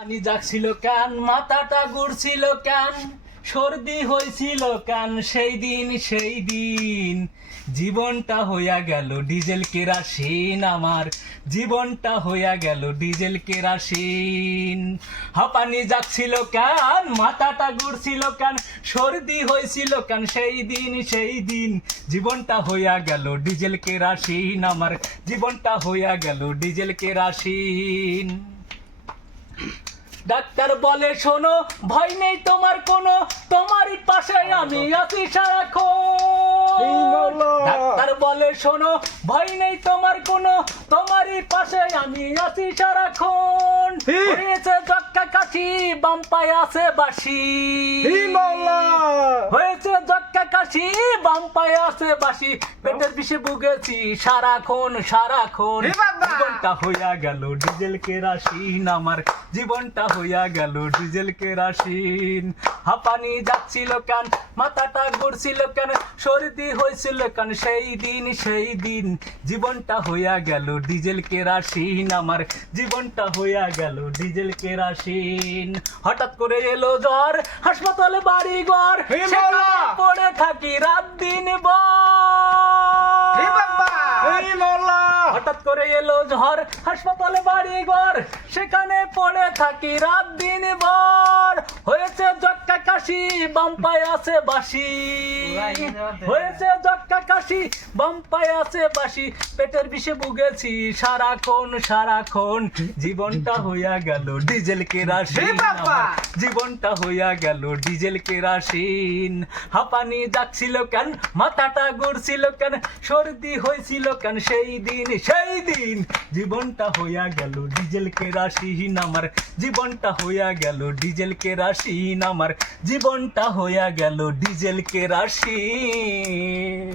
পানি জাগছিল কান, মাথাটা ঘুরছিল কান, সর্দি হয়েছিল কান, সেই দিন জীবনটা হইয়া গেল ডিজেল কেরাসিন। আমার জীবনটা হইয়া গেল ডিজেল কেরাসিন। হাঁপানি জাগছিল কান, মাথাটা ঘুরছিল কান, সর্দি হয়েছিল কান, সেই দিন জীবনটা হইয়া গেল ডিজেল কেরাসিন। আমার জীবনটা হইয়া গেল ডিজেল কেরাসিন। ডাক্তার বলে শোনো, ভয় নেই তোমার কোনো, তোমারই পাশে আমি আছি সারাক্ষণ। ডাক্তার বলে শোনো, ভয় নেই তোমার কোনো, তোমারই পাশে আমি আছি সারাক্ষণ। হয়েছে জক্কা কাশি, বাম পায়ে আছে বাঁশি। হয়েছে জক্কা কাশি, বাম পায়ে আছে বাঁশি, পেটের বিষে ভুগেছি সারাক্ষণ। জীবনটা হইয়া গেল ডিজেল কেরাসিন। আমার জীবনটা হইয়া গেল ডিজেল কেরাসিন। হাঁপানি যাচ্ছিল কেন, মাথাটা ঘুরছিল কেন, সর্দি হয়েছিল কেন, সেই দিন জীবনটা হইয়া গেল ডিজেল কেরাসিন। আমার জীবনটা হইয়া গেল ডিজেল কেরাসিন। হঠাৎ করে এলো জ্বর, হাসপাতালে বাড়ি ঘর, পড়ে থাকি রাত দিন হঠাৎ করে এলো ঝড়, হাসপাতালে বাড়ি ঘর, সেখানে পড়ে থাকি রাত দিন ভর। হয়েছে জক্কা কাশি, বাম পায়ে আছে বাঁশি। হয়েছে জক্কা কাশি, বাম পায়ে আছে বাঁশি, পেটের বিষে ভুগেছি সারাক্ষণ। জীবনটা হইয়া গেল ডিজেল কেরাসিন। জীবনটা হইয়া গেল ডিজেল কেরাসিন। হাঁপানি যাচ্ছিল কেন, মাথাটা ঘুরছিল কেন, সর্দি হয়েছিল কেন, সেই দিন জীবনটা হইয়া গেল ডিজেল কেরাসিন। আমার জীবনটা হইয়া গেল ডিজেল কেরাসিন। আমার জীবনটা হইয়া গেল ডিজেল কেরাসিন।